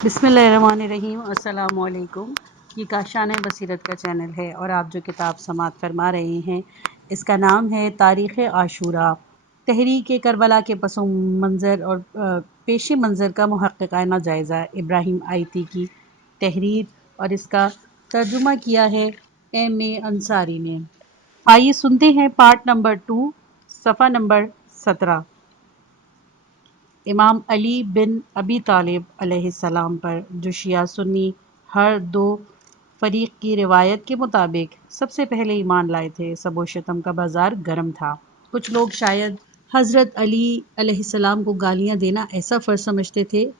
بسم اللہ الرحمن الرحیم۔ السلام علیکم۔ یہ کاشان بصیرت کا چینل ہے اور آپ جو کتاب سماعت فرما رہے ہیں اس کا نام ہے تاریخ عاشوراء، تحریک کربلا کے پس منظر اور پیش منظر کا محققانہ جائزہ۔ ابراہیم آیتی کی تحریر اور اس کا ترجمہ کیا ہے ایم اے انصاری نے۔ آئیے سنتے ہیں پارٹ نمبر 2، صفحہ نمبر 17۔ امام علی بن ابی طالب علیہ السلام پر جو شیعہ سنی ہر دو فریق کی روایت کے مطابق سب سے پہلے ایمان لائے تھے، سب و شتم کا بازار گرم تھا۔ کچھ لوگ شاید حضرت علی علیہ السلام کو گالیاں دینا ایسا فرض سمجھتے تھے،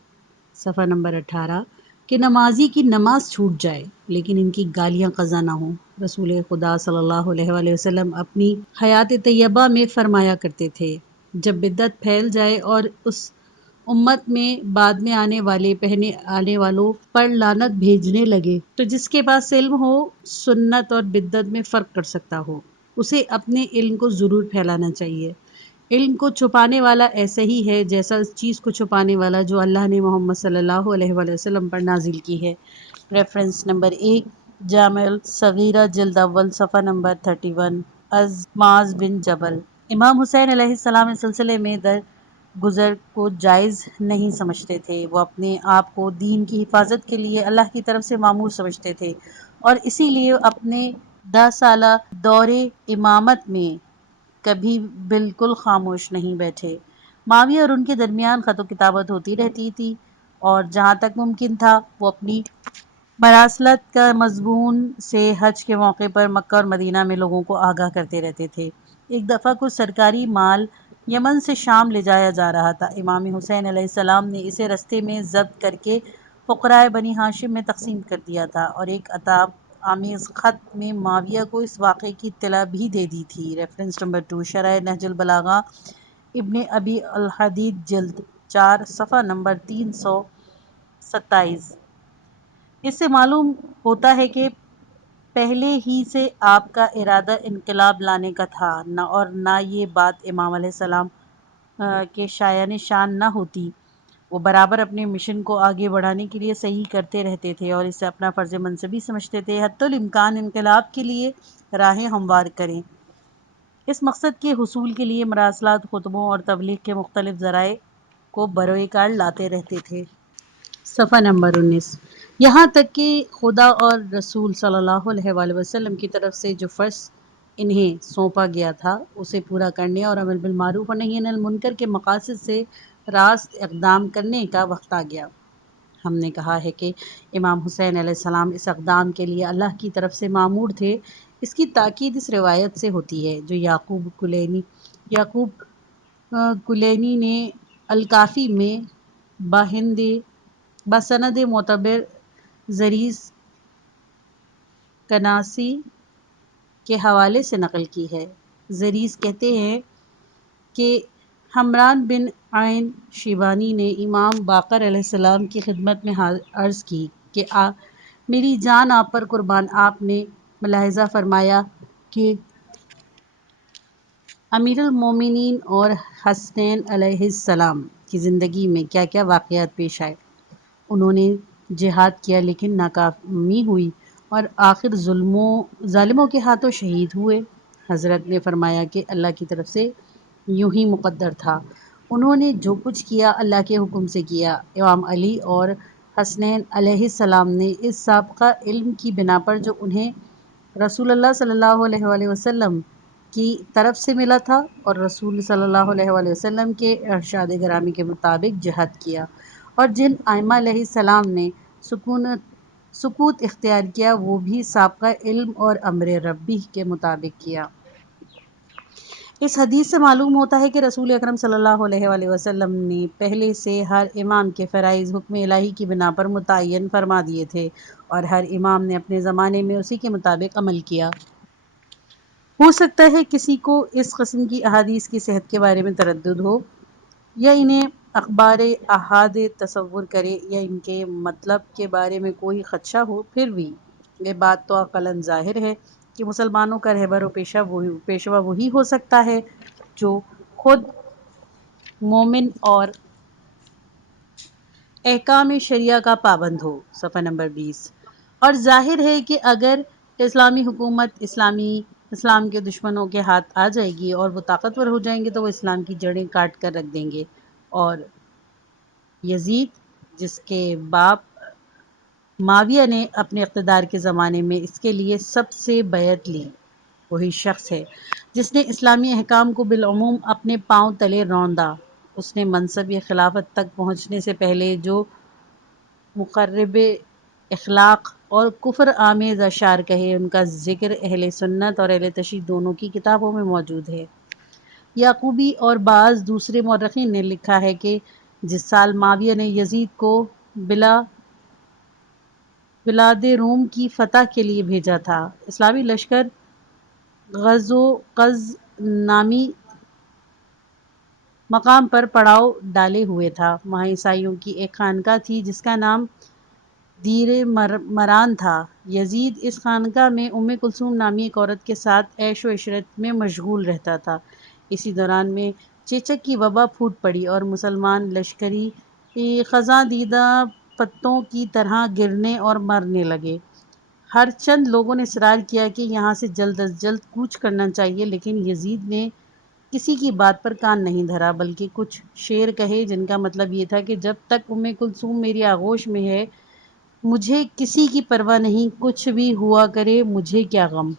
صفحہ نمبر 18، کہ نمازی کی نماز چھوٹ جائے لیکن ان کی گالیاں قضا نہ ہوں۔ رسول خدا صلی اللہ علیہ وآلہ وسلم اپنی حیات طیبہ میں فرمایا کرتے تھے، جب بدعت پھیل جائے اور اس امت میں بعد میں پہنے آنے والوں پر لعنت بھیجنے لگے تو جس کے پاس علم ہو سنت اور بدعت میں فرق کر سکتا ہو، اسے اپنے علم کو ضرور پھیلانا چاہیے۔ علم کو چھپانے والا ایسا ہی ہے جیسا اس چیز کو چھپانے والا جو اللہ نے محمد صلی اللہ علیہ وآلہ وسلم پر نازل کی ہے۔ ریفرنس نمبر 1، جامع الصغیرہ جلد اول، صفحہ نمبر 31، از معاذ بن جبل۔ امام حسین علیہ السلام اس سلسلے میں گزر کو جائز نہیں سمجھتے تھے۔ وہ اپنے آپ کو دین کی حفاظت کے لیے اللہ کی طرف سے مامور سمجھتے تھے اور اسی لیے اپنے 10 سالہ دور امامت میں کبھی بالکل خاموش نہیں بیٹھے۔ معاویہ اور ان کے درمیان خط و کتابت ہوتی رہتی تھی اور جہاں تک ممکن تھا وہ اپنی مراسلت کا مضمون سے حج کے موقع پر مکہ اور مدینہ میں لوگوں کو آگاہ کرتے رہتے تھے۔ ایک دفعہ کچھ سرکاری مال یمن سے شام لے جایا جا رہا تھا۔ امام حسین علیہ السلام نے اسے رستے میں ضبط کر کے فقراء بنی ہاشم میں تقسیم کر دیا تھا اور ایک عتاب آمیز خط میں معاویہ کو اس واقعے کی اطلاع بھی دے دی تھی۔ ریفرنس نمبر 2، شرح نہج البلاغہ، ابن ابی الحدید جلد 4، صفحہ نمبر 327۔ اس سے معلوم ہوتا ہے کہ پہلے ہی سے آپ کا ارادہ انقلاب لانے کا تھا، اور نہ یہ بات امام علیہ السلام کے شایان شان نہ ہوتی۔ وہ برابر اپنے مشن کو آگے بڑھانے کے لیے صحیح کرتے رہتے تھے اور اسے اپنا فرض منصبی سمجھتے تھے، حتی الامکان انقلاب کے لیے راہیں ہموار کریں۔ اس مقصد کے حصول کے لیے مراسلات، خطبوں اور تبلیغ کے مختلف ذرائع کو بروئے کار لاتے رہتے تھے۔ صفحہ نمبر 19۔ یہاں تک کہ خدا اور رسول صلی اللہ علیہ وآلہ وسلم کی طرف سے جو فرض انہیں سونپا گیا تھا اسے پورا کرنے اور امر بالمعروف اور نہی عن المنکر کے مقاصد سے راست اقدام کرنے کا وقت آ گیا۔ ہم نے کہا ہے کہ امام حسین علیہ السلام اس اقدام کے لیے اللہ کی طرف سے مامور تھے۔ اس کی تاکید اس روایت سے ہوتی ہے جو یعقوب کلینی نے الکافی میں بسند معتبر زریز کناسی کے حوالے سے نقل کی ہے۔ زریز کہتے ہیں کہ حمران بن عین شیبانی نے امام باقر علیہ السلام کی خدمت میں عرض کی کہ میری جان آپ پر قربان، آپ نے ملاحظہ فرمایا کہ امیر المومنین اور حسنین علیہ السلام کی زندگی میں کیا کیا واقعات پیش آئے۔ انہوں نے جہاد کیا لیکن ناکامی ہوئی اور آخر ظالموں کے ہاتھوں شہید ہوئے۔ حضرت نے فرمایا کہ اللہ کی طرف سے یوں ہی مقدر تھا، انہوں نے جو کچھ کیا اللہ کے حکم سے کیا۔ امام علی اور حسنین علیہ السلام نے اس سابقہ علم کی بنا پر جو انہیں رسول اللہ صلی اللہ علیہ وآلہ وسلم کی طرف سے ملا تھا اور رسول صلی اللہ علیہ وآلہ وسلم کے ارشاد گرامی کے مطابق جہاد کیا، اور جن ائمہ علیہ السلام نے سکوت اختیار کیا وہ بھی سابقہ علم اور امر ربی کے مطابق کیا۔ اس حدیث سے معلوم ہوتا ہے کہ رسول اکرم صلی اللہ علیہ وآلہ وسلم نے پہلے سے ہر امام کے فرائض حکم الہی کی بنا پر متعین فرما دیے تھے اور ہر امام نے اپنے زمانے میں اسی کے مطابق عمل کیا۔ ہو سکتا ہے کسی کو اس قسم کی احادیث کی صحت کے بارے میں تردد ہو یا انہیں اخبار احاد تصور کرے یا ان کے مطلب کے بارے میں کوئی خدشہ ہو، پھر بھی یہ بات تو عقلاً ظاہر ہے کہ مسلمانوں کا رہبر و پیشوا وہی ہو سکتا ہے جو خود مومن اور احکام شریعہ کا پابند ہو، صفحہ نمبر 20۔ اور ظاہر ہے کہ اگر اسلامی حکومت اسلام کے دشمنوں کے ہاتھ آ جائے گی اور وہ طاقتور ہو جائیں گے تو وہ اسلام کی جڑیں کاٹ کر رکھ دیں گے، اور یزید جس کے باپ معاویہ نے اپنے اقتدار کے زمانے میں اس کے لیے سب سے بیعت لی، وہی شخص ہے جس نے اسلامی احکام کو بالعموم اپنے پاؤں تلے روندا۔ اس نے منصب خلافت تک پہنچنے سے پہلے جو مخرب اخلاق اور کفر آمیز اشعار کہے، ان کا ذکر اہل سنت اور اہل تشیع دونوں کی کتابوں میں موجود ہے۔ یعقوبی اور بعض دوسرے مورخین نے لکھا ہے کہ جس سال معاویہ نے یزید کو بلاد روم کی فتح کے لیے بھیجا تھا، اسلامی لشکر غزوقز نامی مقام پر پڑاؤ ڈالے ہوئے تھا۔ وہاں عیسائیوں کی ایک خانقاہ تھی جس کا نام دیر مران تھا۔ یزید اس خانقاہ میں ام کلثوم نامی ایک عورت کے ساتھ عیش و عشرت میں مشغول رہتا تھا۔ اسی دوران میں چیچک کی وبا پھوٹ پڑی اور مسلمان لشکری خزاں دیدہ پتوں کی طرح گرنے اور مرنے لگے۔ ہر چند لوگوں نے اصرار کیا کہ یہاں سے جلد از جلد کوچ کرنا چاہیے، لیکن یزید نے کسی کی بات پر کان نہیں دھرا، بلکہ کچھ شعر کہے جن کا مطلب یہ تھا کہ جب تک ام کلثوم میری آغوش میں ہے مجھے کسی کی پرواہ نہیں، کچھ بھی ہوا کرے مجھے کیا غم۔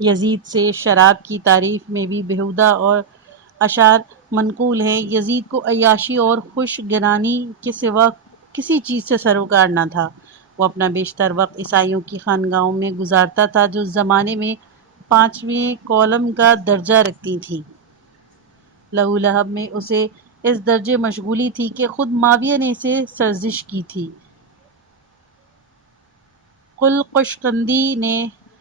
یزید سے شراب کی تعریف میں بھی بیہودہ اور اشعار منقول ہیں۔ یزید کو عیاشی اور خوش گرانی کے سوا کسی چیز سے سروکار نہ تھا۔ وہ اپنا بیشتر وقت عیسائیوں کی خانقاہوں میں گزارتا تھا جو اس زمانے میں 5ویں کالم کا درجہ رکھتی تھیں۔ لہو لہب میں اسے اس درجے مشغولی تھی کہ خود معاویہ نے اسے سرزش کی تھی۔ قلقشقندی نے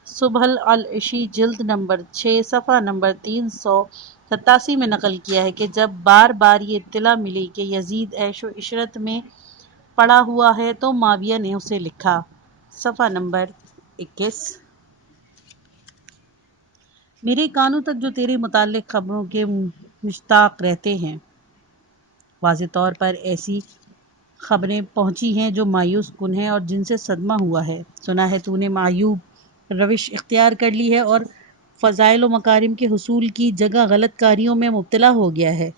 صبح العشی جلد نمبر 6 صفحہ نمبر 387 میں نقل کیا ہے کہ جب بار بار یہ اطلاع ملی کہ یزید عیش و عشرت میں پڑا ہوا ہے تو معاویہ نے اسے لکھا، صفحہ نمبر 21۔ میرے کانوں تک جو تیرے متعلق خبروں کے مشتاق رہتے ہیں، واضح طور پر ایسی خبریں پہنچی ہیں جو مایوس کن ہیں اور جن سے صدمہ ہوا ہے۔ سنا ہے تو نے معیوب روش اختیار کر لی ہے اور فضائل و مکارم کے حصول کی جگہ غلط کاریوں میں مبتلا ہو گیا ہے۔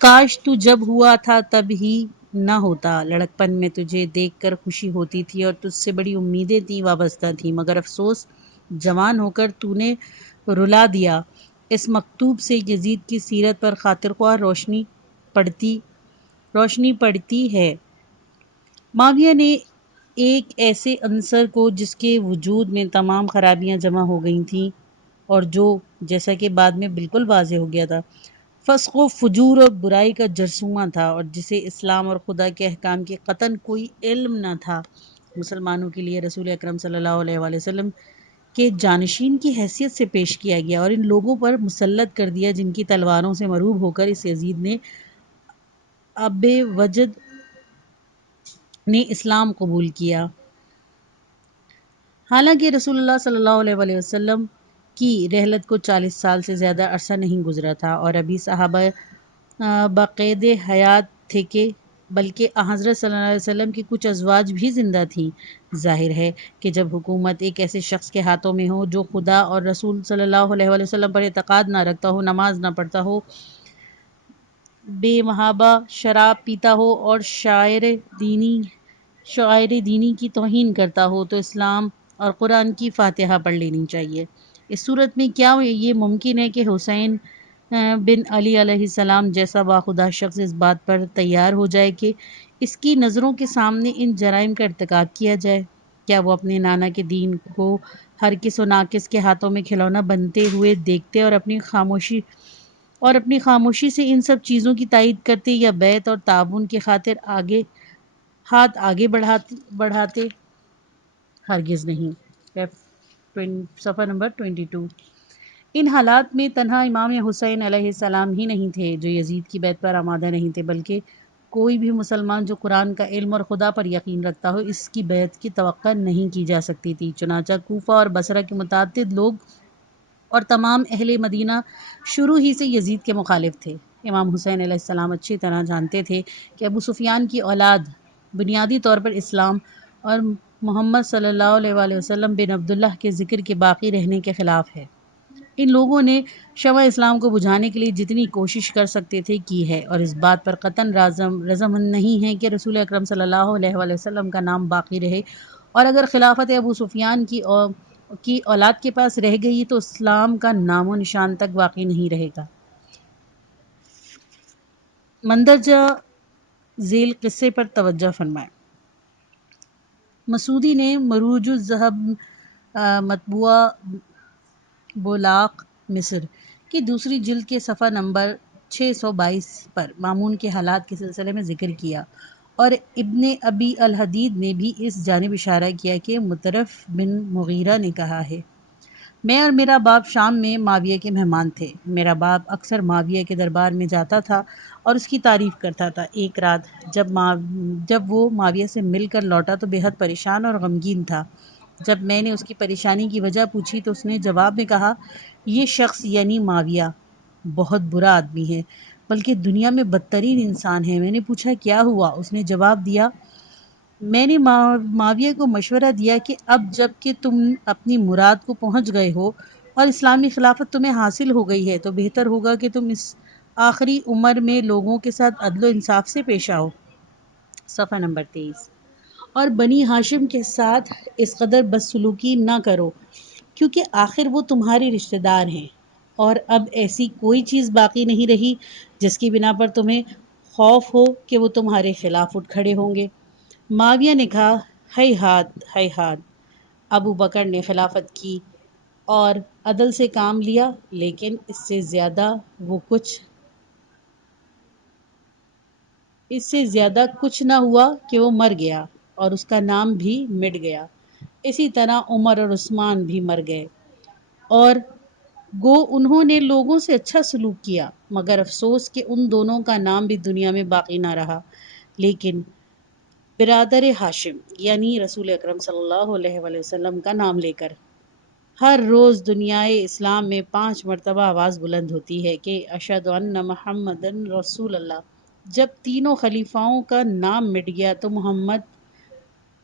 کاش تو جب ہوا تھا تب ہی نہ ہوتا۔ لڑکپن میں تجھے دیکھ کر خوشی ہوتی تھی اور تجھ سے بڑی امیدیں تھی وابستہ تھیں، مگر افسوس جوان ہو کر تو نے رلا دیا۔ اس مکتوب سے یزید کی سیرت پر خاطر خواہ روشنی پڑتی ہے۔ معاویہ نے ایک ایسے عنصر کو جس کے وجود میں تمام خرابیاں جمع ہو گئی تھیں اور جو جیسا کہ بعد میں بالکل واضح ہو گیا تھا فسق و فجور اور برائی کا جرثومہ تھا، اور جسے اسلام اور خدا کے احکام کی قطعاً کوئی علم نہ تھا، مسلمانوں کے لیے رسول اکرم صلی اللہ علیہ وآلہ وسلم کے جانشین کی حیثیت سے پیش کیا گیا اور ان لوگوں پر مسلط کر دیا جن کی تلواروں سے مروب ہو کر اس یزید نے اب وجد نے اسلام قبول کیا۔ حالانکہ رسول اللہ صلی اللہ علیہ وآلہ وسلم کی رحلت کو 40 سال سے زیادہ عرصہ نہیں گزرا تھا اور ابھی صحابہ بقید حیات تھے بلکہ حضرت صلی اللہ علیہ وسلم کی کچھ ازواج بھی زندہ تھیں۔ ظاہر ہے کہ جب حکومت ایک ایسے شخص کے ہاتھوں میں ہو جو خدا اور رسول صلی اللہ علیہ وآلہ وسلم پر اعتقاد نہ رکھتا ہو، نماز نہ پڑھتا ہو، بے محابہ شراب پیتا ہو اور شعائر دینی کی توہین کرتا ہو، تو اسلام اور قرآن کی فاتحہ پڑھ لینی چاہیے۔ اس صورت میں کیا یہ ممکن ہے کہ حسین بن علی علیہ السلام جیسا باخدا شخص اس بات پر تیار ہو جائے کہ اس کی نظروں کے سامنے ان جرائم کا ارتکاب کیا جائے؟ کیا وہ اپنے نانا کے دین کو ہرگز و ناقص کے ہاتھوں میں کھلونا بنتے ہوئے دیکھتے اور اپنی خاموشی سے ان سب چیزوں کی تائید کرتے یا بیعت اور تعاون کی خاطر ہاتھ آگے بڑھاتے؟ ہرگز نہیں۔ صفحہ نمبر 22۔ ان حالات میں تنہا امام حسین علیہ السلام ہی نہیں تھے جو یزید کی بیعت پر آمادہ نہیں تھے، بلکہ کوئی بھی مسلمان جو قرآن کا علم اور خدا پر یقین رکھتا ہو اس کی بیعت کی توقع نہیں کی جا سکتی تھی۔ چنانچہ کوفہ اور بصرہ کے متعدد لوگ اور تمام اہل مدینہ شروع ہی سے یزید کے مخالف تھے۔ امام حسین علیہ السلام اچھی طرح جانتے تھے کہ ابو سفیان کی اولاد بنیادی طور پر اسلام اور محمد صلی اللہ علیہ وآلہ وسلم بن عبداللہ کے ذکر کے باقی رہنے کے خلاف ہے۔ ان لوگوں نے شمع اسلام کو بجھانے کے لیے جتنی کوشش کر سکتے تھے کی ہے، اور اس بات پر قطعاً رضامند نہیں ہے کہ رسول اکرم صلی اللہ علیہ وآلہ وسلم کا نام باقی رہے، اور اگر خلافت ابو سفیان کی اولاد کے پاس رہ گئی تو اسلام کا نام و نشان تک باقی نہیں رہے گا۔ مندرجہ ذیل قصے پر توجہ فرمائیں۔ مسعودی نے مروج الذہب مطبوعہ بولاق مصر کی دوسری جلد کے صفحہ نمبر 622 پر مامون کے حالات کے سلسلے میں ذکر کیا، اور ابن ابی الحدید نے بھی اس جانب اشارہ کیا کہ مطرف بن مغیرہ نے کہا ہے، میں اور میرا باپ شام میں معاویہ کے مہمان تھے۔ میرا باپ اکثر معاویہ کے دربار میں جاتا تھا اور اس کی تعریف کرتا تھا۔ ایک رات جب وہ معاویہ سے مل کر لوٹا تو بے حد پریشان اور غمگین تھا۔ جب میں نے اس کی پریشانی کی وجہ پوچھی تو اس نے جواب میں کہا، یہ شخص یعنی معاویہ بہت برا آدمی ہے، بلکہ دنیا میں بدترین انسان ہے۔ میں نے پوچھا کیا ہوا؟ اس نے جواب دیا، میں نے معاویہ کو مشورہ دیا کہ اب جب کہ تم اپنی مراد کو پہنچ گئے ہو اور اسلامی خلافت تمہیں حاصل ہو گئی ہے تو بہتر ہوگا کہ تم اس آخری عمر میں لوگوں کے ساتھ عدل و انصاف سے پیش آؤ۔ صفحہ نمبر 23۔ اور بنی ہاشم کے ساتھ اس قدر بدسلوکی نہ کرو، کیونکہ آخر وہ تمہارے رشتہ دار ہیں، اور اب ایسی کوئی چیز باقی نہیں رہی جس کی بنا پر تمہیں خوف ہو کہ وہ تمہارے خلاف اٹھ کھڑے ہوں گے۔ معاویہ نے کہا، ہیہات ہیہات، ابو بکر نے خلافت کی اور عدل سے کام لیا، لیکن اس سے زیادہ کچھ نہ ہوا کہ وہ مر گیا اور اس کا نام بھی مٹ گیا۔ اسی طرح عمر اور عثمان بھی مر گئے، اور گو انہوں نے لوگوں سے اچھا سلوک کیا، مگر افسوس کہ ان دونوں کا نام بھی دنیا میں باقی نہ رہا۔ لیکن برادر ہاشم یعنی رسول اکرم صلی اللہ علیہ وآلہ وسلم کا نام لے کر ہر روز دنیائے اسلام میں 5 مرتبہ آواز بلند ہوتی ہے کہ اشہد ان محمدن رسول اللہ۔ جب تینوں خلیفاؤں کا نام مٹ گیا تو محمد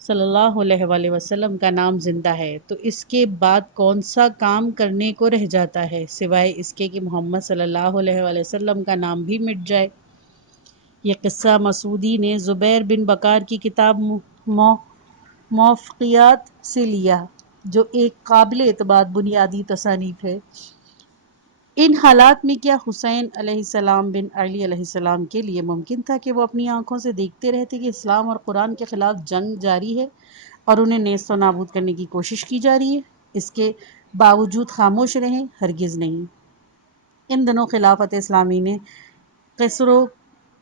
صلی اللہ علیہ وآلہ وسلم کا نام زندہ ہے، تو اس کے بعد کون سا کام کرنے کو رہ جاتا ہے سوائے اس کے کہ محمد صلی اللہ علیہ وآلہ وسلم کا نام بھی مٹ جائے۔ یہ قصہ مسعودی نے زبیر بن بکار کی کتاب موافقیات سے لیا، جو ایک قابل اعتبار بنیادی تصانیف ہے۔ ان حالات میں کیا حسین علیہ السلام بن علی علیہ السلام کے لیے ممکن تھا کہ وہ اپنی آنکھوں سے دیکھتے رہتے کہ اسلام اور قرآن کے خلاف جنگ جاری ہے اور انہیں نیست و نابود کرنے کی کوشش کی جا رہی ہے؟ اس کے باوجود خاموش رہیں؟ ہرگز نہیں۔ ان دنوں خلافت اسلامی نے قصر و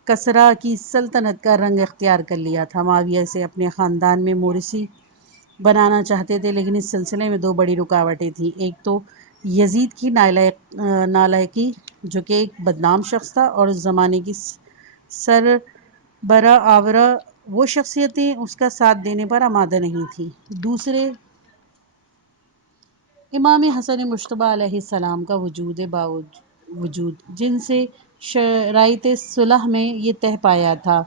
کسرا کی سلطنت کا رنگ اختیار کر لیا تھا۔ معاویہ سے اپنے خاندان میں مورثی بنانا چاہتے تھے، لیکن اس سلسلے میں 2 بڑی رکاوٹیں تھیں۔ ایک تو یزید کی نالائقی، جو کہ ایک بدنام شخص تھا، اور اس زمانے کی سربراہ آورہ وہ شخصیتیں اس کا ساتھ دینے پر آمادہ نہیں تھیں۔ دوسرے، امام حسن مجتبی علیہ السلام کا وجود، جن سے شرائط صلح میں یہ طے پایا تھا،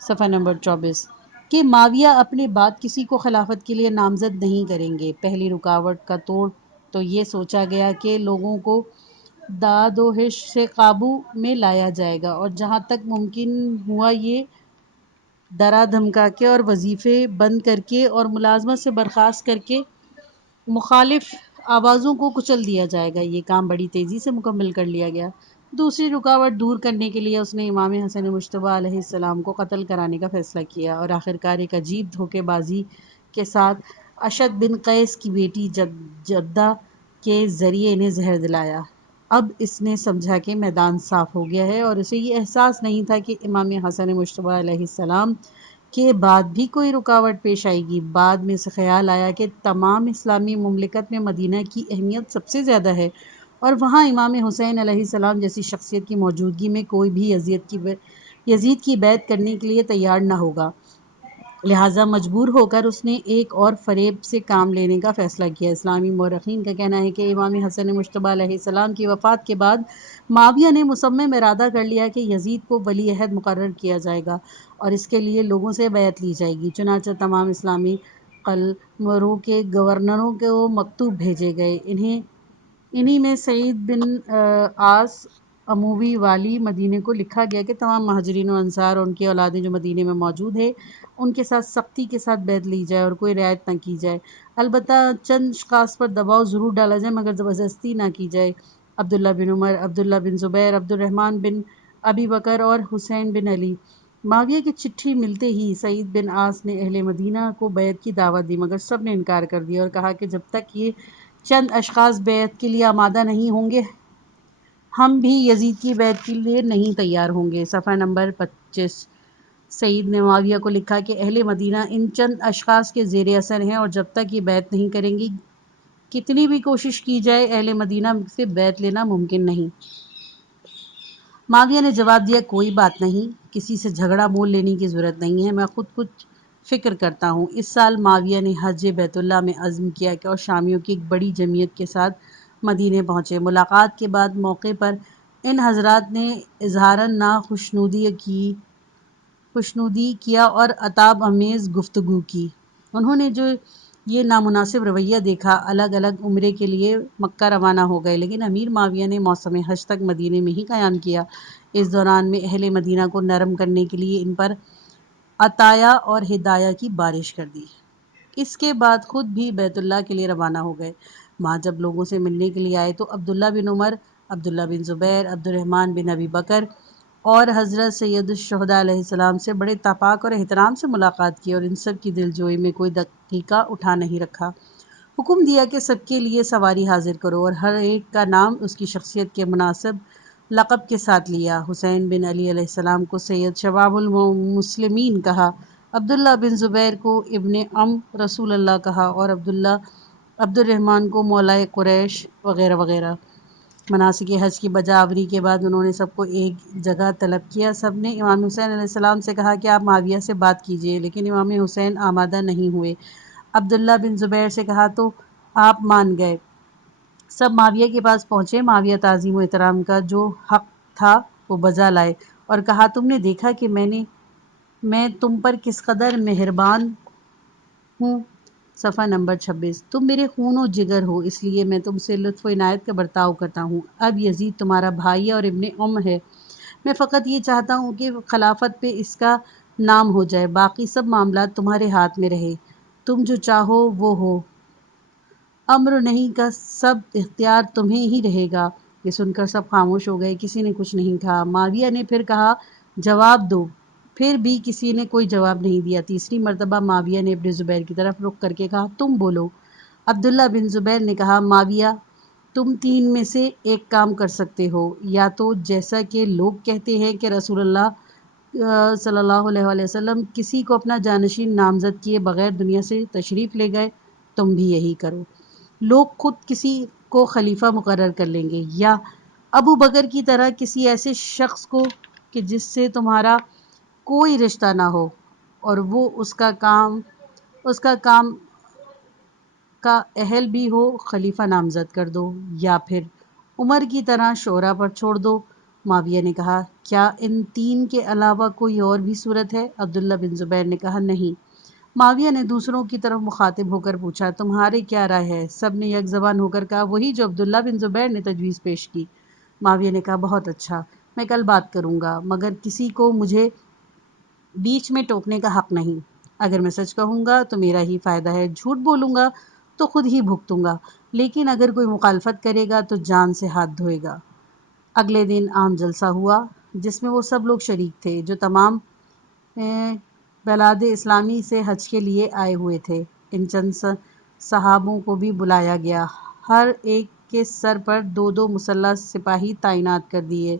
صفحہ نمبر 24، کہ معاویہ اپنے بعد کسی کو خلافت کے لیے نامزد نہیں کریں گے۔ پہلی رکاوٹ کا توڑ تو یہ سوچا گیا کہ لوگوں کو داد و ہش سے قابو میں لایا جائے گا، اور جہاں تک ممکن ہوا یہ ڈرا دھمکا کے اور وظیفے بند کر کے اور ملازمت سے برخاست کر کے مخالف آوازوں کو کچل دیا جائے گا۔ یہ کام بڑی تیزی سے مکمل کر لیا گیا۔ دوسری رکاوٹ دور کرنے کے لیے اس نے امام حسن مجتبی علیہ السلام کو قتل کرانے کا فیصلہ کیا، اور آخرکار ایک عجیب دھوکے بازی کے ساتھ اشد بن قیس کی بیٹی جدہ کے ذریعے انہیں زہر دلایا۔ اب اس نے سمجھا کہ میدان صاف ہو گیا ہے، اور اسے یہ احساس نہیں تھا کہ امام حسن مجتبی علیہ السلام کے بعد بھی کوئی رکاوٹ پیش آئے گی۔ بعد میں اسے خیال آیا کہ تمام اسلامی مملکت میں مدینہ کی اہمیت سب سے زیادہ ہے، اور وہاں امام حسین علیہ السلام جیسی شخصیت کی موجودگی میں کوئی بھی یزید کی بیعت کرنے کے لیے تیار نہ ہوگا۔ لہٰذا مجبور ہو کر اس نے ایک اور فریب سے کام لینے کا فیصلہ کیا۔ اسلامی مورخین کا کہنا ہے کہ امام حسن مجتبیٰ علیہ السلام کی وفات کے بعد معاویہ نے مصمم ارادہ کر لیا کہ یزید کو ولی عہد مقرر کیا جائے گا اور اس کے لیے لوگوں سے بیعت لی جائے گی۔ چنانچہ تمام اسلامی قلمرو کے گورنروں کو مکتوب بھیجے گئے۔ انہی میں سعید بن عاص اموی والی مدینے کو لکھا گیا کہ تمام مہاجرین و انصار اور ان کی اولادیں جو مدینے میں موجود ہیں ان کے ساتھ سختی کے ساتھ بیعت لی جائے اور کوئی رعایت نہ کی جائے، البتہ چند اشخاص پر دباؤ ضرور ڈالا جائے مگر زبردستی نہ کی جائے۔ عبداللہ بن عمر، عبداللہ بن زبیر، عبد الرحمن بن ابی بکر اور حسین بن علی۔ معاویہ کی چٹھی ملتے ہی سعید بن عاص نے اہل مدینہ کو بیعت کی دعوت دی مگر سب نے انکار کر دیا اور کہا کہ جب تک یہ چند اشخاص بیعت کے لیے آمادہ نہیں ہوں گے ہم بھی یزید کی بیعت کے لیے نہیں تیار ہوں گے۔ صفحہ نمبر 25۔ سعید نے معاویہ کو لکھا کہ اہل مدینہ ان چند اشخاص کے زیر اثر ہیں اور جب تک یہ بیعت نہیں کریں گی کتنی بھی کوشش کی جائے اہل مدینہ سے بیعت لینا ممکن نہیں۔ معاویہ نے جواب دیا کوئی بات نہیں، کسی سے جھگڑا مول لینے کی ضرورت نہیں ہے، میں خود کچھ فکر کرتا ہوں۔ اس سال معاویہ نے حج بیت اللہ میں عزم کیا اور شامیوں کی ایک بڑی جمعیت کے ساتھ مدینے پہنچے۔ ملاقات کے بعد موقع پر ان حضرات نے اظہاراً خوشنودی کیا اور عتاب آمیز گفتگو کی۔ انہوں نے جو یہ نامناسب رویہ دیکھا الگ الگ عمرے کے لیے مکہ روانہ ہو گئے، لیکن امیر معاویہ نے موسم حج تک مدینے میں ہی قیام کیا۔ اس دوران میں اہل مدینہ کو نرم کرنے کے لیے ان پر عطایا اور ہدایہ کی بارش کر دی۔ اس کے بعد خود بھی بیت اللہ کے لیے روانہ ہو گئے۔ وہاں جب لوگوں سے ملنے کے لیے آئے تو عبداللہ بن عمر، عبداللہ بن زبیر، عبد الرحمن بن ابی بکر اور حضرت سید الشہداء علیہ السلام سے بڑے اتفاق اور احترام سے ملاقات کی اور ان سب کی دلجوئی میں کوئی دقیقہ اٹھا نہیں رکھا۔ حکم دیا کہ سب کے لیے سواری حاضر کرو اور ہر ایک کا نام اس کی شخصیت کے مناسب لقب کے ساتھ لیا۔ حسین بن علی علیہ السلام کو سید شباب المسلمین کہا، عبداللہ بن زبیر کو ابن عم رسول اللہ کہا اور عبد الرحمن کو مولائے قریش وغیرہ وغیرہ۔ مناسک حج کی بجا آوری کے بعد انہوں نے سب کو ایک جگہ طلب کیا۔ سب نے امام حسین علیہ السلام سے کہا کہ آپ معاویہ سے بات کیجیے، لیکن امام حسین آمادہ نہیں ہوئے۔ عبداللہ بن زبیر سے کہا تو آپ مان گئے۔ سب معاویہ کے پاس پہنچے۔ معاویہ تعظیم و احترام کا جو حق تھا وہ بجا لائے اور کہا تم نے دیکھا کہ میں تم پر کس قدر مہربان ہوں۔ صفحہ نمبر 26۔ تم میرے خون و جگر ہو اس لیے میں تم سے لطف و عنایت کا برتاؤ کرتا ہوں۔ اب یزید تمہارا بھائی اور ابن ام ہے، میں فقط یہ چاہتا ہوں کہ خلافت پہ اس کا نام ہو جائے، باقی سب معاملات تمہارے ہاتھ میں رہے، تم جو چاہو وہ ہو، امر نہیں کا سب اختیار تمہیں ہی رہے گا۔ یہ سن کر سب خاموش ہو گئے، کسی نے کچھ نہیں کہا۔ معاویہ نے پھر کہا جواب دو، پھر بھی کسی نے کوئی جواب نہیں دیا۔ تیسری مرتبہ معاویہ نے ابن زبیر کی طرف رخ کر کے کہا تم بولو۔ عبداللہ بن زبیر نے کہا معاویہ تم تین میں سے ایک کام کر سکتے ہو، یا تو جیسا کہ لوگ کہتے ہیں کہ رسول اللہ صلی اللہ علیہ وآلہ وسلم کسی کو اپنا جانشین نامزد کیے بغیر دنیا سے تشریف لے گئے، تم بھی یہی کرو، لوگ خود کسی کو خلیفہ مقرر کر لیں گے، یا ابو بکر کی طرح کسی ایسے شخص کو کہ جس سے تمہارا کوئی رشتہ نہ ہو اور وہ اس کا کام کا اہل بھی ہو، خلیفہ نامزد کر دو، یا پھر عمر کی طرح شورا پر چھوڑ دو۔ معاویہ نے کہا کیا ان تین کے علاوہ کوئی اور بھی صورت ہے؟ عبداللہ بن زبیر نے کہا نہیں۔ معاویہ نے دوسروں کی طرف مخاطب ہو کر پوچھا تمہارے کیا رائے ہے؟ سب نے یک زبان ہو کر کہا وہی جو عبداللہ بن زبیر نے تجویز پیش کی۔ معاویہ نے کہا بہت اچھا، میں کل بات کروں گا، مگر کسی کو مجھے بیچ میں ٹوکنے کا حق نہیں۔ اگر میں سچ کہوں گا تو میرا ہی فائدہ ہے، جھوٹ بولوں گا تو خود ہی بھگتوں گا، لیکن اگر کوئی مخالفت کرے گا تو جان سے ہاتھ دھوئے گا۔ اگلے دن عام جلسہ ہوا جس میں وہ سب لوگ شریک تھے جو تمام بلاد اسلامی سے حج کے لیے آئے ہوئے تھے۔ ان چند صحابوں کو بھی بلایا گیا، ہر ایک کے سر پر 2 مسلح سپاہی تعینات کر دیے۔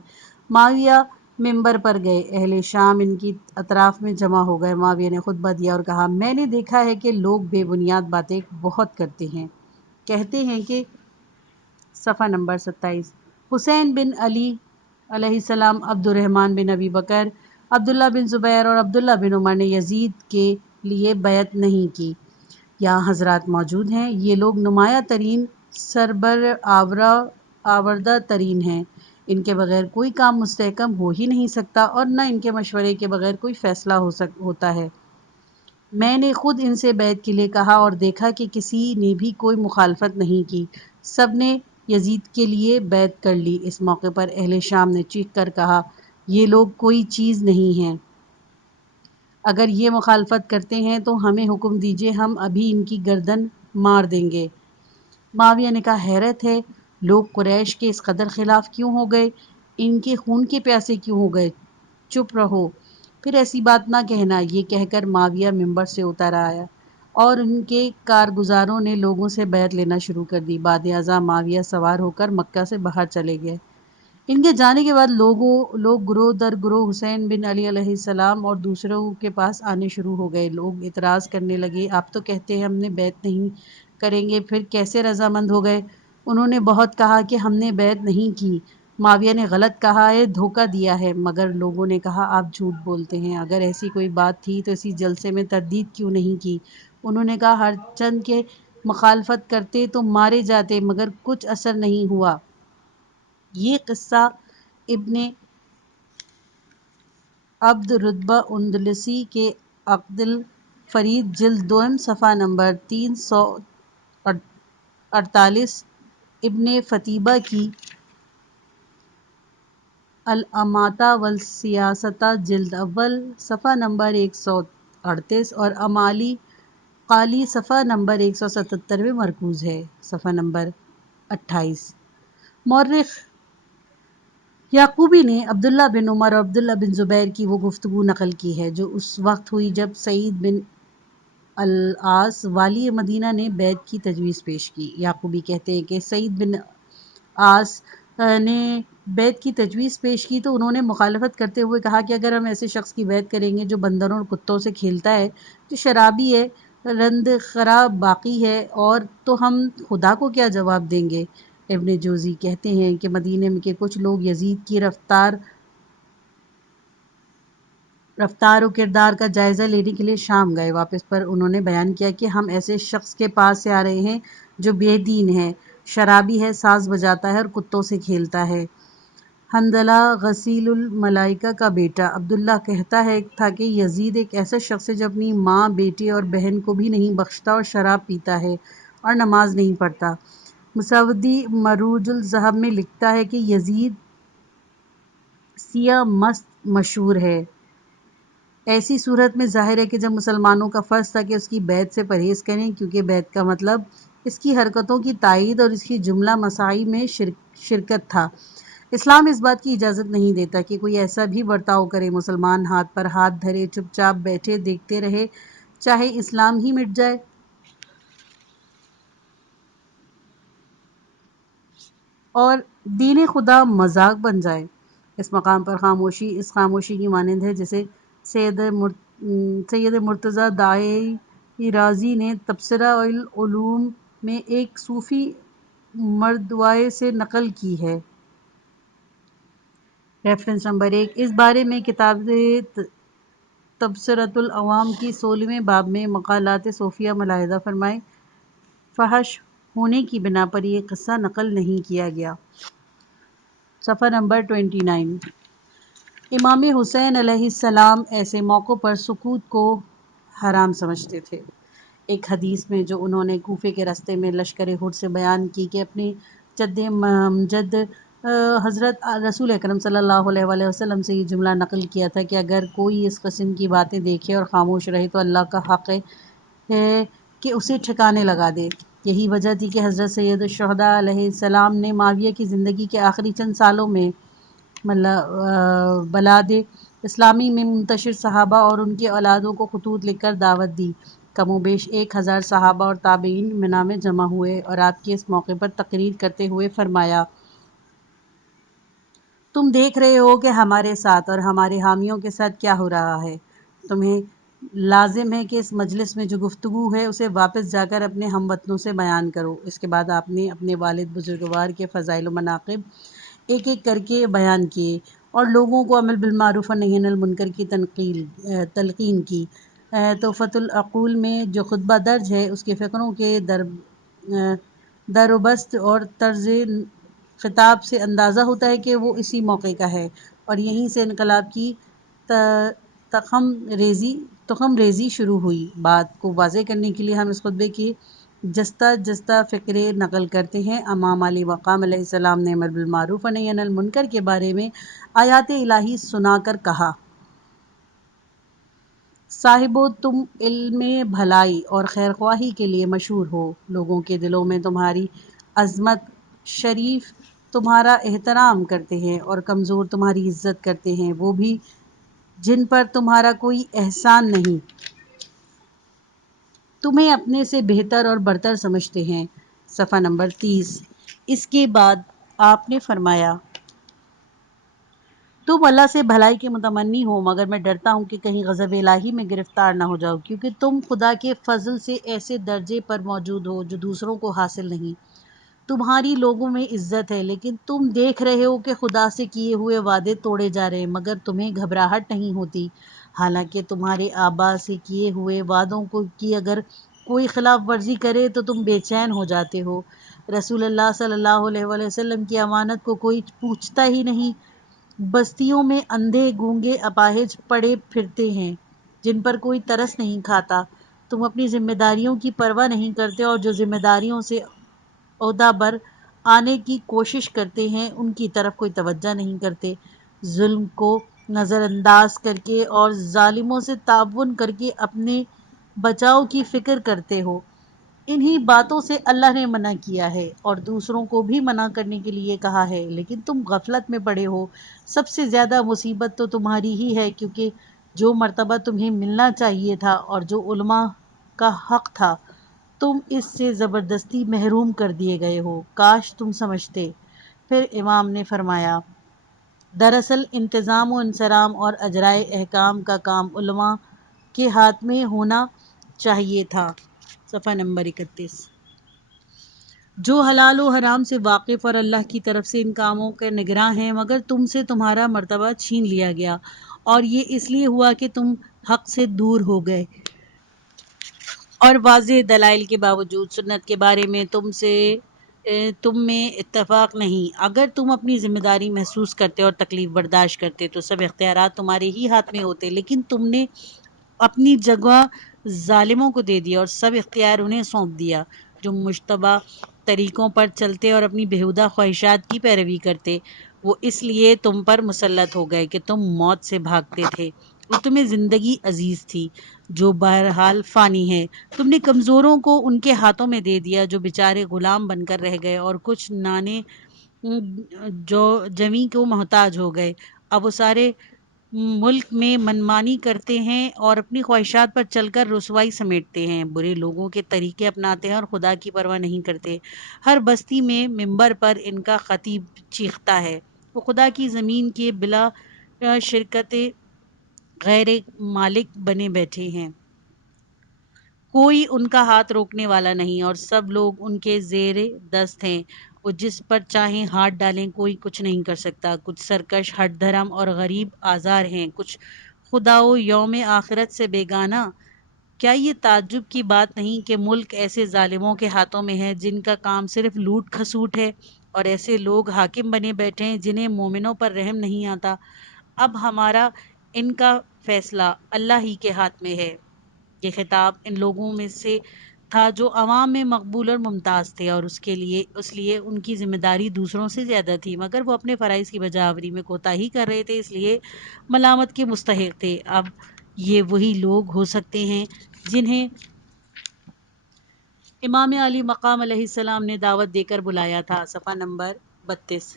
معاویہ منبر پر گئے، اہل شام ان کی اطراف میں جمع ہو گئے۔ معاویہ نے خطبہ دیا اور کہا میں نے دیکھا ہے کہ لوگ بے بنیاد باتیں بہت کرتے ہیں، کہتے ہیں کہ صفحہ نمبر 27 حسین بن علی علیہ السلام، عبد الرحمن بن ابی بکر، عبداللہ بن زبیر اور عبداللہ بن عمر نے یزید کے لیے بیعت نہیں کی۔ یہاں حضرات موجود ہیں، یہ لوگ نمایاں ترین آوردہ ترین ہیں، ان کے بغیر کوئی کام مستحکم ہو ہی نہیں سکتا اور نہ ان کے مشورے کے بغیر کوئی فیصلہ ہوتا ہے۔ میں نے خود ان سے بیعت کے لیے کہا اور دیکھا کہ کسی نے بھی کوئی مخالفت نہیں کی، سب نے یزید کے لیے بیعت کر لی۔ اس موقع پر اہل شام نے چیخ کر کہا، یہ لوگ کوئی چیز نہیں ہیں، اگر یہ مخالفت کرتے ہیں تو ہمیں حکم دیجیے، ہم ابھی ان کی گردن مار دیں گے۔ معاویہ نے کہا، حیرت ہے، لوگ قریش کے اس قدر خلاف کیوں ہو گئے؟ ان کے خون کے پیاسے کیوں ہو گئے؟ چپ رہو، پھر ایسی بات نہ کہنا۔ یہ کہہ کر معاویہ ممبر سے اتر آیا اور ان کے کارگزاروں نے لوگوں سے بیعت لینا شروع کر دی۔ بعد ازاں معاویہ سوار ہو کر مکہ سے باہر چلے گئے۔ ان کے جانے کے بعد لوگ گروہ در گروہ حسین بن علی علیہ السلام اور دوسروں کے پاس آنے شروع ہو گئے۔ لوگ اعتراض کرنے لگے، آپ تو کہتے ہیں ہم نے بیعت نہیں کریں گے، پھر کیسے رضامند ہو گئے؟ انہوں نے بہت کہا کہ ہم نے بیعت نہیں کی، معاویہ نے غلط کہا ہے، دھوکہ دیا ہے، مگر لوگوں نے کہا آپ جھوٹ بولتے ہیں، اگر ایسی کوئی بات تھی تو اسی جلسے میں تردید کیوں نہیں کی؟ انہوں نے کہا ہر چند کے مخالفت کرتے تو مارے جاتے، مگر کچھ اثر نہیں ہوا۔ یہ قصہ ابن عبد رتبہ اندلسی کے عقد الفرید جلد دوم صفحہ نمبر 348، ابن فتیبہ کی الاماتہ والسیاستہ جلد اول صفحہ نمبر 138 اور امالی قالی صفحہ نمبر 177 میں مرکوز ہے۔ صفحہ نمبر 28۔ مورخ یعقوبی نے عبداللہ بن عمر اور عبداللہ بن زبیر کی وہ گفتگو نقل کی ہے جو اس وقت ہوئی جب سعید بن العاص والی مدینہ نے بیعت کی تجویز پیش کی۔ یعقوبی کہتے ہیں کہ سعید بن عاص نے بیعت کی تجویز پیش کی تو انہوں نے مخالفت کرتے ہوئے کہا کہ اگر ہم ایسے شخص کی بیعت کریں گے جو بندروں اور کتوں سے کھیلتا ہے، جو شرابی ہے، رند خراب باقی ہے، اور تو ہم خدا کو کیا جواب دیں گے؟ ابن جوزی کہتے ہیں کہ مدینے کے کچھ لوگ یزید کی رفتار و کردار کا جائزہ لینے کے لیے شام گئے۔ واپس پر انہوں نے بیان کیا کہ ہم ایسے شخص کے پاس سے آ رہے ہیں جو بے دین ہے، شرابی ہے، ساز بجاتا ہے اور کتوں سے کھیلتا ہے۔ حنظلہ غسیل الملائکہ کا بیٹا عبداللہ کہتا ہے تھا کہ یزید ایک ایسا شخص ہے جو اپنی ماں، بیٹے اور بہن کو بھی نہیں بخشتا اور شراب پیتا ہے اور نماز نہیں پڑھتا۔ مسودی مروج الذہب میں لکھتا ہے کہ یزید سیاہ مست مشہور ہے۔ ایسی صورت میں ظاہر ہے کہ جب مسلمانوں کا فرض تھا کہ اس کی بیعت سے پرہیز کریں، کیونکہ بیعت کا مطلب اس کی حرکتوں کی تائید اور اس کی جملہ مساعی میں شرکت تھا۔ اسلام اس بات کی اجازت نہیں دیتا کہ کوئی ایسا بھی برتاؤ کرے، مسلمان ہاتھ پر ہاتھ دھرے چپ چاپ بیٹھے دیکھتے رہے، چاہے اسلام ہی مٹ جائے اور دین خدا مذاق بن جائے۔ اس مقام پر خاموشی اس خاموشی کی مانند ہے جسے سید مرتضیٰ دائی رازی نے تبصرہ العلوم میں ایک صوفی مردوائے سے نقل کی ہے۔ Reference number 1۔ اس بارے میں کتاب تبصرۃ العوام کی 16ویں باب میں مقالات صوفیہ ملاحظہ فرمائیں۔ فحش ہونے کی بنا پر یہ قصہ نقل نہیں کیا گیا۔ صفحہ نمبر 29۔ امام حسین علیہ السلام ایسے موقعوں پر سکوت کو حرام سمجھتے تھے۔ ایک حدیث میں جو انہوں نے کوفے کے راستے میں لشکر ہر سے بیان کی کہ اپنے جد امجد حضرت رسول اکرم صلی اللہ علیہ وآلہ وسلم سے یہ جملہ نقل کیا تھا کہ اگر کوئی اس قسم کی باتیں دیکھے اور خاموش رہے تو اللہ کا حق ہے کہ اسے ٹھکانے لگا دے۔ یہی وجہ تھی کہ حضرت سید الشہداء علیہ السلام نے معاویہ کی زندگی کے آخری چند سالوں میں بلاد اسلامی میں منتشر صحابہ اور ان کی اولادوں کو خطوط لکھ کر دعوت دی۔ کم و بیش 1000 صحابہ اور تابعین منی میں جمع ہوئے اور آپ کی اس موقع پر تقریر کرتے ہوئے فرمایا، تم دیکھ رہے ہو کہ ہمارے ساتھ اور ہمارے حامیوں کے ساتھ کیا ہو رہا ہے۔ تمہیں لازم ہے کہ اس مجلس میں جو گفتگو ہے اسے واپس جا کر اپنے ہم وطنوں سے بیان کرو۔ اس کے بعد آپ نے اپنے والد بزرگوار کے فضائل و مناقب ایک ایک کر کے بیان کیے اور لوگوں کو امر بالمعروف و نہی عن المنکر کی تلقین کی۔ تحفۃ العقول میں جو خطبہ درج ہے اس کے فقروں کے در و بست اور طرز خطاب سے اندازہ ہوتا ہے کہ وہ اسی موقع کا ہے، اور یہیں سے انقلاب کی تخم ریزی شروع ہوئی۔ بات کو واضح کرنے کے لیے ہم اس خطبے کی جستہ فقرے نقل کرتے ہیں۔ امام علی مقام علیہ السلام نے امر بالمعروف و نہی عن المنکر کے بارے میں آیات الہی سنا کر کہا: صاحبو، تم علم بھلائی اور خیرخواہی کے لیے مشہور ہو، لوگوں کے دلوں میں تمہاری عظمت، شریف تمہارا احترام کرتے ہیں اور کمزور تمہاری عزت کرتے ہیں، وہ بھی جن پر تمہارا کوئی احسان نہیں، تمہیں اپنے سے بہتر اور برتر سمجھتے ہیں۔ صفحہ نمبر 30۔ اس کے بعد آپ نے فرمایا: تم اللہ سے بھلائی کے متمنی ہو، مگر میں ڈرتا ہوں کہ کہیں غضب الہی میں گرفتار نہ ہو جاؤ، کیونکہ تم خدا کے فضل سے ایسے درجے پر موجود ہو جو دوسروں کو حاصل نہیں۔ تمہاری لوگوں میں عزت ہے، لیکن تم دیکھ رہے ہو کہ خدا سے کیے ہوئے وعدے توڑے جا رہے ہیں، مگر تمہیں گھبراہٹ نہیں ہوتی، حالانکہ تمہارے آباء سے کیے ہوئے وعدوں کی اگر کوئی خلاف ورزی کرے تو تم بے چین ہو جاتے ہو۔ رسول اللہ صلی اللہ علیہ وآلہ وسلم کی امانت کو کوئی پوچھتا ہی نہیں۔ بستیوں میں اندھے گونگے اپاہج پڑے پھرتے ہیں جن پر کوئی ترس نہیں کھاتا۔ تم اپنی ذمہ داریوں کی پرواہ نہیں کرتے، اور جو ذمہ داریوں سے عہدہ بر آنے کی کوشش کرتے ہیں ان کی طرف کوئی توجہ نہیں کرتے۔ ظلم کو نظر انداز کر کے اور ظالموں سے تعاون کر کے اپنے بچاؤ کی فکر کرتے ہو۔ انہی باتوں سے اللہ نے منع کیا ہے اور دوسروں کو بھی منع کرنے کے لیے کہا ہے، لیکن تم غفلت میں پڑے ہو۔ سب سے زیادہ مصیبت تو تمہاری ہی ہے، کیونکہ جو مرتبہ تمہیں ملنا چاہیے تھا اور جو علماء کا حق تھا، تم اس سے زبردستی محروم کر دیے گئے ہو، کاش تم سمجھتے۔ پھر امام نے فرمایا: دراصل انتظام و انصرام اور اجرائے احکام کا کام علماء کے ہاتھ میں ہونا چاہیے تھا۔ صفحہ نمبر 31۔ جو حلال و حرام سے واقف اور اللہ کی طرف سے ان کاموں کے نگراں ہیں، مگر تم سے تمہارا مرتبہ چھین لیا گیا، اور یہ اس لیے ہوا کہ تم حق سے دور ہو گئے، اور واضح دلائل کے باوجود سنت کے بارے میں تم میں اتفاق نہیں۔ اگر تم اپنی ذمہ داری محسوس کرتے اور تکلیف برداشت کرتے تو سب اختیارات تمہارے ہی ہاتھ میں ہوتے، لیکن تم نے اپنی جگہ ظالموں کو دے دیا اور سب اختیار انہیں سونپ دیا، جو مشتبہ طریقوں پر چلتے اور اپنی بیہودہ خواہشات کی پیروی کرتے۔ وہ اس لیے تم پر مسلط ہو گئے کہ تم موت سے بھاگتے تھے، اور تمہیں زندگی عزیز تھی جو بہرحال فانی ہے۔ تم نے کمزوروں کو ان کے ہاتھوں میں دے دیا جو بیچارے غلام بن کر رہ گئے، اور کچھ نانے جو جمی کو محتاج ہو گئے۔ اب وہ سارے ملک میں منمانی کرتے ہیں اور اپنی خواہشات پر چل کر رسوائی سمیٹتے ہیں، برے لوگوں کے طریقے اپناتے ہیں اور خدا کی پرواہ نہیں کرتے۔ ہر بستی میں ممبر پر ان کا خطیب چیختا ہے، وہ خدا کی زمین کے بلا شرکت غیر مالک بنے بیٹھے ہیں، کوئی ان کا ہاتھ روکنے والا نہیں، اور سب لوگ ان کے زیر دست ہیں۔ وہ جس پر چاہیں ہاتھ ڈالیں، کوئی کچھ نہیں کر سکتا۔ کچھ سرکش، ہٹ دھرم اور غریب آزار ہیں، کچھ خدا و یوم آخرت سے بیگانہ۔ کیا یہ تعجب کی بات نہیں کہ ملک ایسے ظالموں کے ہاتھوں میں ہے جن کا کام صرف لوٹ کھسوٹ ہے، اور ایسے لوگ حاکم بنے بیٹھے ہیں جنہیں مومنوں پر رحم نہیں آتا۔ اب ہمارا ان کا فیصلہ اللہ ہی کے ہاتھ میں ہے۔ یہ خطاب ان لوگوں میں سے تھا جو عوام میں مقبول اور ممتاز تھے، اور اس لیے ان کی ذمہ داری دوسروں سے زیادہ تھی، مگر وہ اپنے فرائض کی بجا آوری میں کوتاہی کر رہے تھے، اس لیے ملامت کے مستحق تھے۔ اب یہ وہی لوگ ہو سکتے ہیں جنہیں امام علی مقام علیہ السلام نے دعوت دے کر بلایا تھا۔ صفحہ نمبر 32۔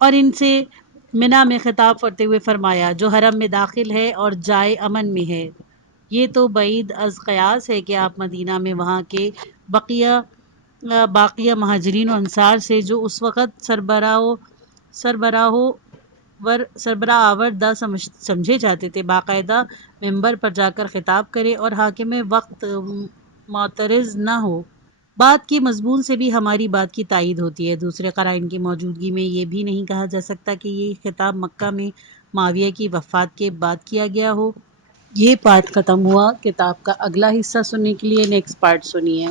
اور ان سے منا میں خطاب کرتے ہوئے فرمایا: جو حرم میں داخل ہے اور جائے امن میں ہے، یہ تو بعید از قیاس ہے کہ آپ مدینہ میں وہاں کے باقیہ مہاجرین و انصار سے جو اس وقت سربراہ آور دا سمجھے جاتے تھے، باقاعدہ ممبر پر جا کر خطاب کرے اور حاکم وقت معترض نہ ہو۔ بات کے مضمون سے بھی ہماری بات کی تائید ہوتی ہے۔ دوسرے قرائن کی موجودگی میں یہ بھی نہیں کہا جا سکتا کہ یہ خطاب مکہ میں معاویہ کی وفات کے بعد کیا گیا ہو۔ یہ پارٹ ختم ہوا، کتاب کا اگلا حصہ سننے کے لیے نیکسٹ پارٹ سنیے۔